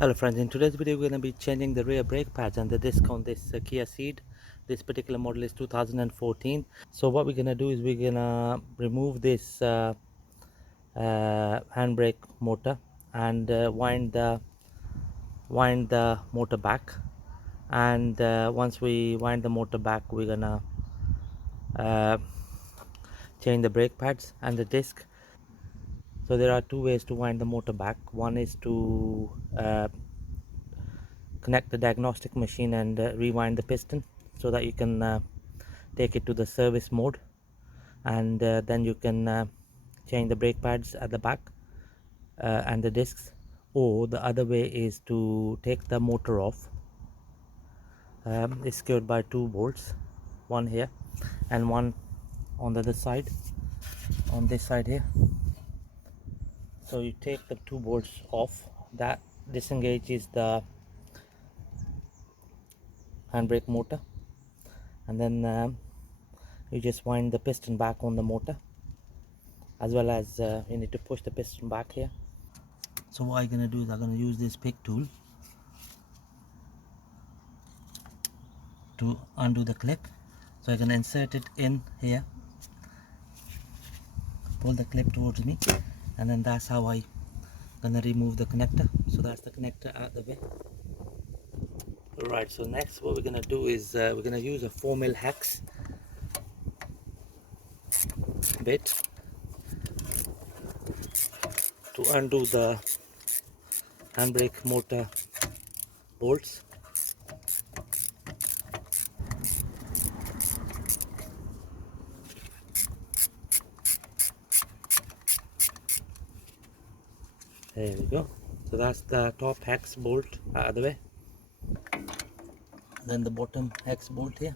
Hello friends, in today's video we're going to be changing the rear brake pads and the disc on this Kia Ceed. This particular model is 2014. So what we're going to do is we're going to remove this handbrake motor and wind the motor back. And once we wind the motor back, we're going to uh, change the brake pads and the disc. So there are two ways to wind the motor back. One is to connect the diagnostic machine and rewind the piston so that you can take it to the service mode, and then you can change the brake pads at the back and the discs. Or the other way is to take the motor off. It's secured by two bolts, one here and one on the other side, on this side here. So you take the two bolts off, that disengages the handbrake motor, and then you just wind the piston back on the motor, as well as you need to push the piston back here. So what I'm going to do is I'm going to use this pick tool to undo the clip. So I'm going to insert it in here, pull the clip towards me, and then that's how I'm going to remove the connector. So that's the connector out the way. Alright, so next what we're going to do is we're going to use a 4mm hex bit to undo the handbrake motor bolts. There we go. So that's the top hex bolt out of the way. Then the bottom hex bolt here.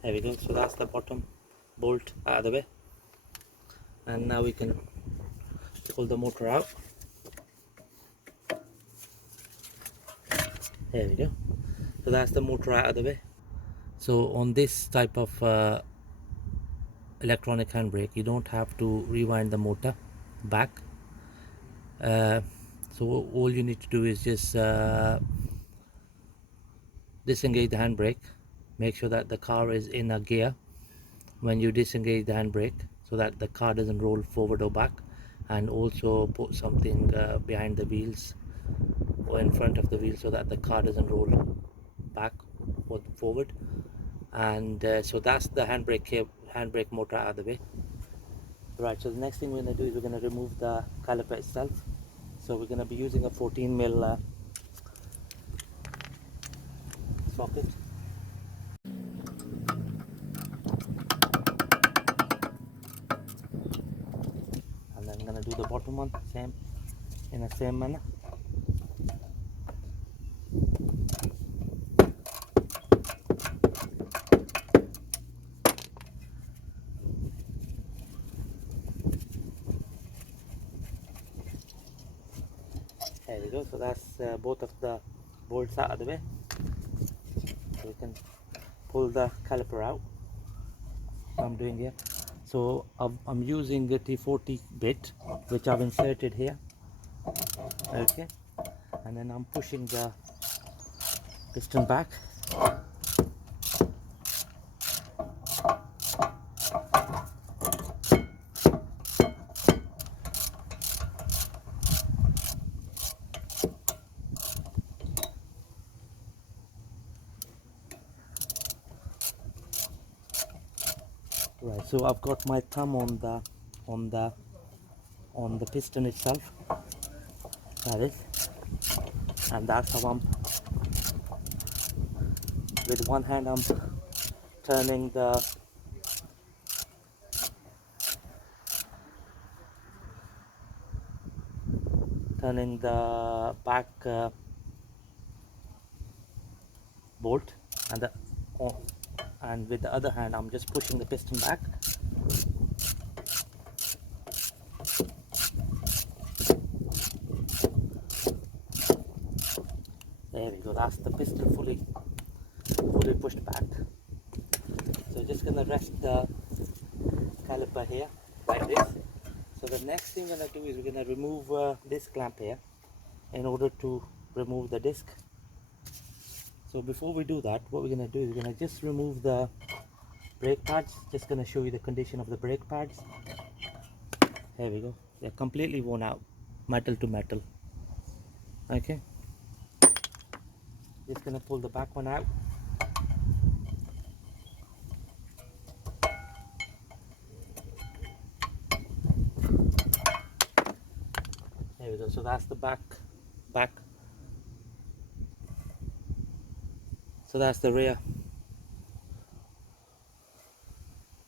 There we go. So that's the bottom bolt out of the way. And now we can pull the motor out. There we go. So that's the motor out of the way. So on this type of electronic handbrake, you don't have to rewind the motor back. So all you need to do is just disengage the handbrake. Make sure that the car is in a gear when you disengage the handbrake, so that the car doesn't roll forward or back. And also put something behind the wheels or in front of the wheel, so that the car doesn't roll back or forward. And so that's the handbrake motor out of the way. Right, so the next thing we're going to do is we're going to remove the caliper itself. So we're going to be using a 14mm socket. And then I'm going to do the bottom one in the same manner. There we go. So that's both of the bolts out of the way. So we can pull the caliper out. I'm doing here. So I'm using a T40 bit, which I've inserted here. Okay, and then I'm pushing the piston back. Right, so I've got my thumb on the piston itself. That is, and that's how I'm, with one hand I'm turning the back bolt, and and with the other hand I'm just pushing the piston back. There we go, that's the piston fully pushed back. So just gonna rest the caliper here like this. So the next thing we're gonna do is we're gonna remove this clamp here in order to remove the disc. So before we do that, what we're gonna do is we're gonna just remove the brake pads. Just gonna show you the condition of the brake pads. There we go, they're completely worn out, metal to metal. Okay, just gonna pull the back one out. There we go, so that's the back. So that's the rear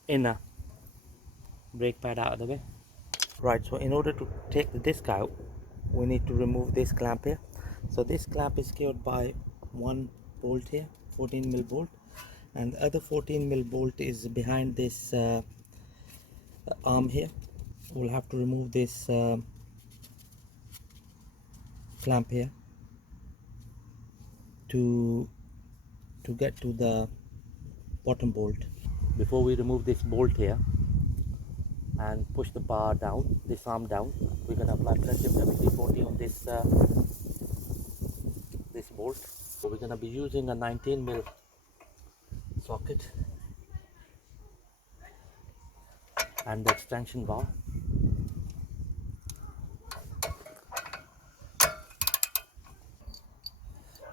inner brake pad out of the way. Right, so in order to take the disc out, we need to remove this clamp here. So this clamp is secured by one bolt here, 14mm bolt, and the other 14mm bolt is behind this arm here. We'll have to remove this clamp here to get to the bottom bolt. Before we remove this bolt here and push the bar down, this arm down, we're going to apply plenty of WD-40 on this this bolt. So we're going to be using a 19mm socket and the extension bar.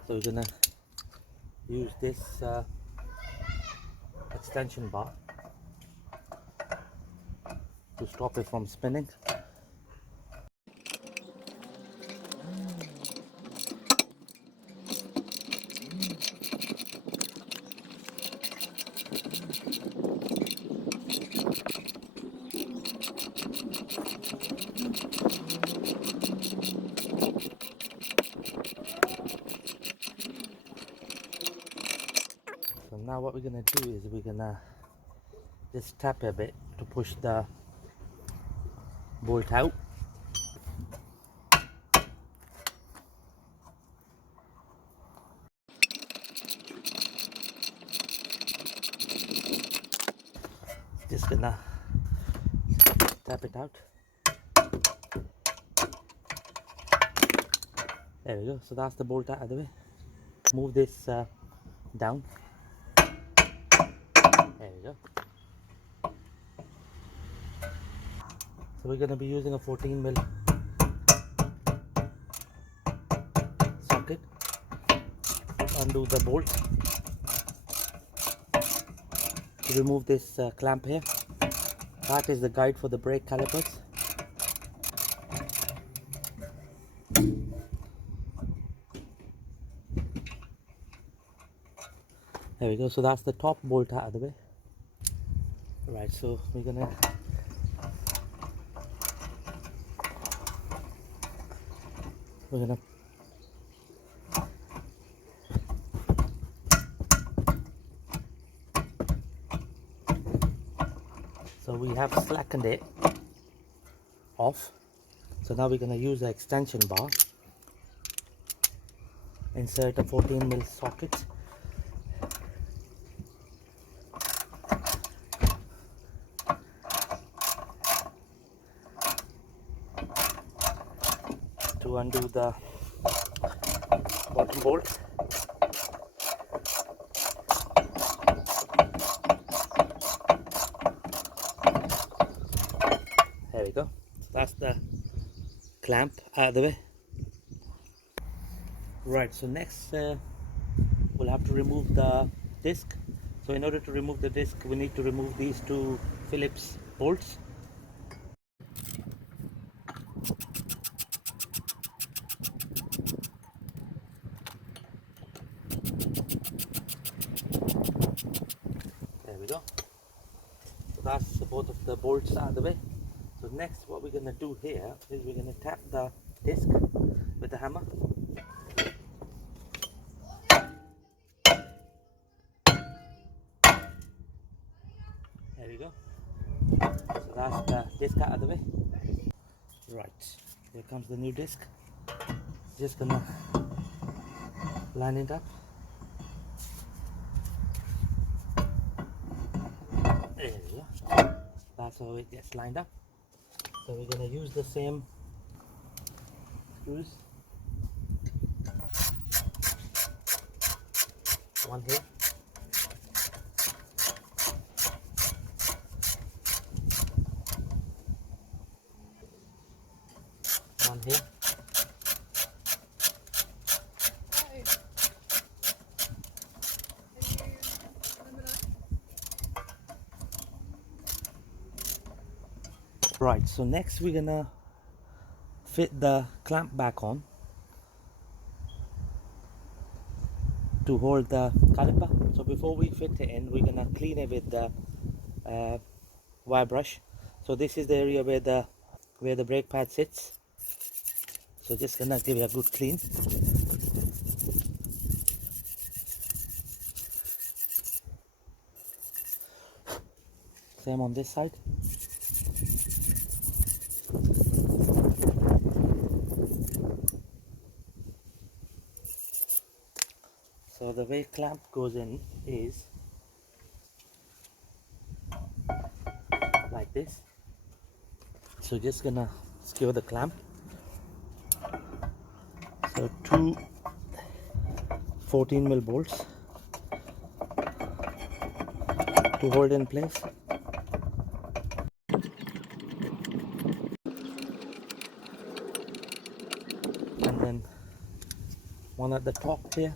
So we're going to use this extension bar to stop it from spinning. So now what we're gonna do is we're gonna just tap a bit to push the bolt out. Just gonna tap it out. There we go, so that's the bolt out of the way. Move this down. There we go. So we're going to be using a 14mm socket to undo the bolt. To remove this clamp here. That is the guide for the brake calipers. There we go, so that's the top bolt out of the way. Right, so we're gonna so we have slackened it off. So now we're gonna use the extension bar. Insert a 14mm socket. To undo the bottom bolt. There we go. So that's the clamp out of the way. Right, so next we'll have to remove the disc. So in order to remove the disc, we need to remove these two Phillips bolts. There we go. So that's both of the bolts out of the way. So next what we're going to do here is we're going to tap the disc with the hammer. disc out of the way. Right, here comes the new disc. Just gonna line it up. There we go. That's how it gets lined up. So we're gonna use the same screws. One here. One here. Right, so next we're gonna fit the clamp back on to hold the caliper. So before we fit it in, we're gonna clean it with the wire brush. So this is the area where the brake pad sits. So just gonna give it a good clean. Same on this side. So the way clamp goes in is like this. So just gonna secure the clamp. So two 14mm bolts to hold in place. And then one at the top here.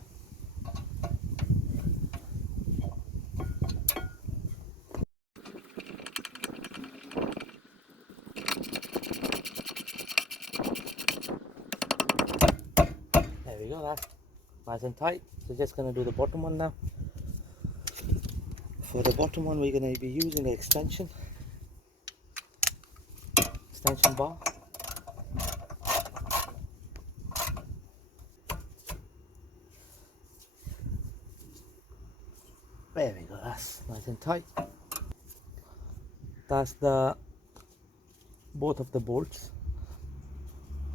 There we go, that's nice and tight. So just gonna do the bottom one now. For the bottom one, we're gonna be using an extension bar. There we go, that's nice and tight. That's both of the bolts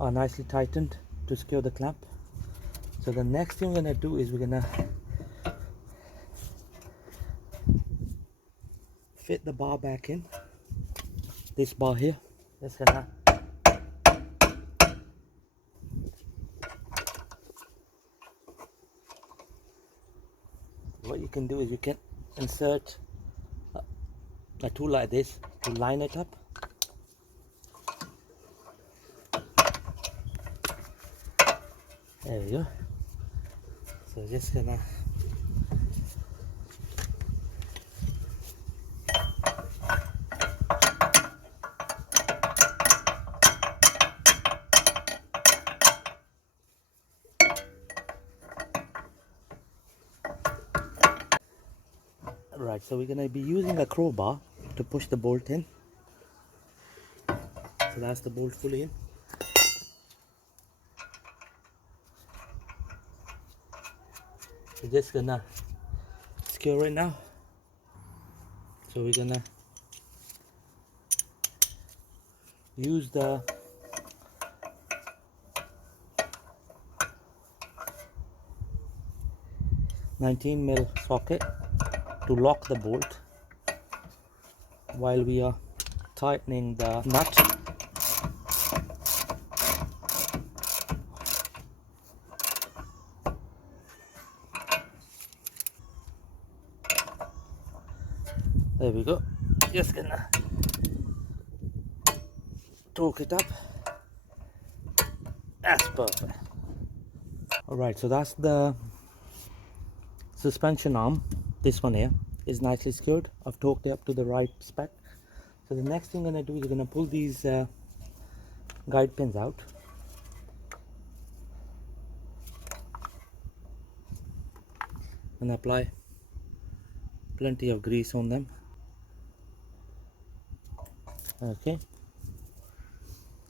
are nicely tightened to secure the clamp. So the next thing we're gonna do is we're gonna fit the bar back in. This bar here. Just gonna what you can do is you can insert a tool like this to line it up. There we go. So just gonna right, so we're gonna be using a crowbar to push the bolt in. So that's the bolt fully in. We're just gonna secure it now. So we're gonna use the (19mm) socket to lock the bolt while we are tightening the nut. There we go. Just gonna torque it up. That's perfect. Alright, so that's the suspension arm. This one here is nicely secured. I've torqued it up to the right spec. So the next thing I'm gonna do is gonna pull these guide pins out. And apply plenty of grease on them. Okay,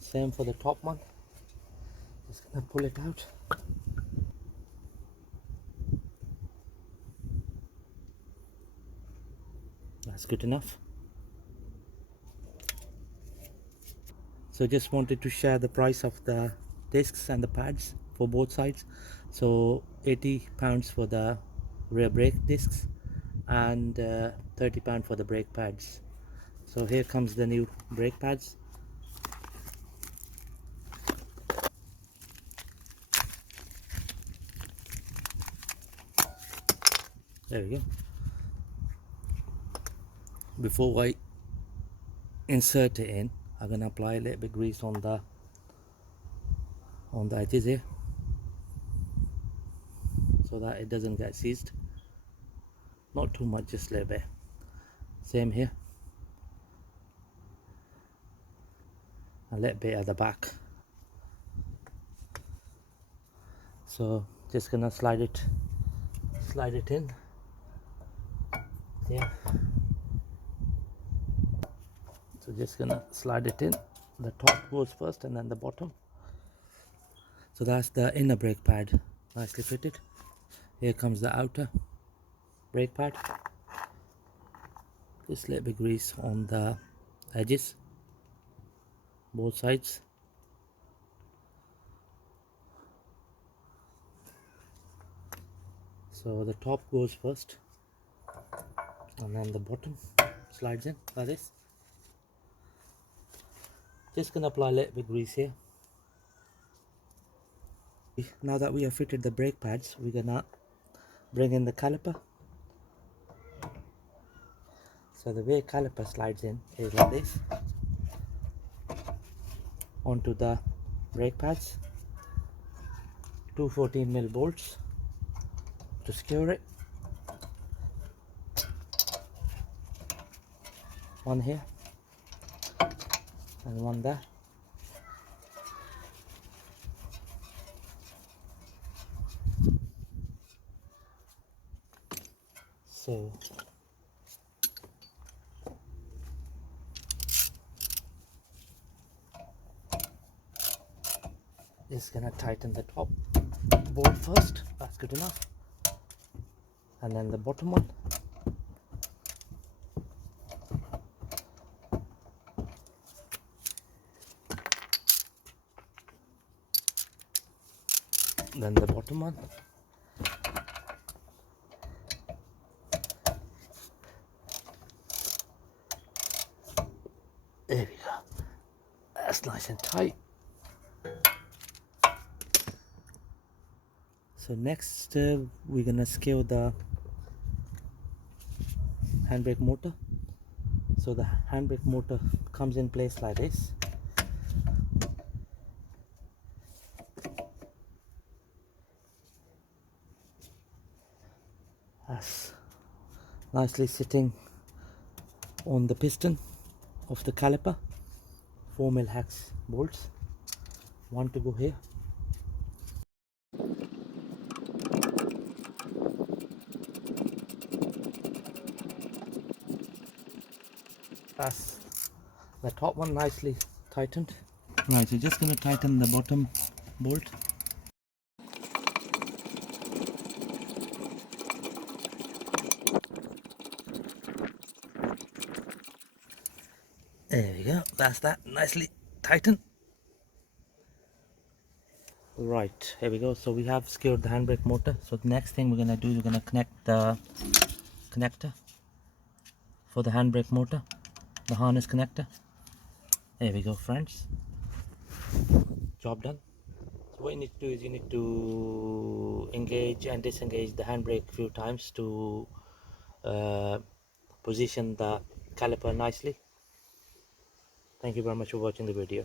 same for the top one. Just gonna pull it out. That's good enough. So just wanted to share the price of the discs and the pads for both sides. So £80 for the rear brake discs and £30 for the brake pads. So here comes the new brake pads. There we go. Before I insert it in, I'm gonna apply a little bit grease on the edges here so that it doesn't get seized. Not too much, just a little bit. Same here. A little bit at the back. So just gonna slide it in. Yeah. So just gonna slide it in. The top goes first and then the bottom. So that's the inner brake pad, nicely fitted. Here comes the outer brake pad. Just a little bit grease on the edges, both sides. So the top goes first and then the bottom slides in like this. Just gonna apply a little bit grease here. Now that we have fitted the brake pads, we're gonna bring in the caliper. So the way caliper slides in is like this onto the brake pads. Two 14mm bolts to secure it. One here and one there. So just gonna tighten the top bolt first. That's good enough. And then the bottom one. Then the bottom one. There we go. That's nice and tight. So next we're gonna screw the handbrake motor. So the handbrake motor comes in place like this. That's nicely sitting on the piston of the caliper. 4mm hex bolts. One to go here. That's the top one nicely tightened. Right, so just going to tighten the bottom bolt. There we go, that's that nicely tightened. Right, here we go. So we have secured the handbrake motor. So the next thing we're going to do is we're going to connect the connector for the handbrake motor, the harness connector. There we go, friends. Job done. So what you need to do is you need to engage and disengage the handbrake a few times to position the caliper nicely. Thank you very much for watching the video.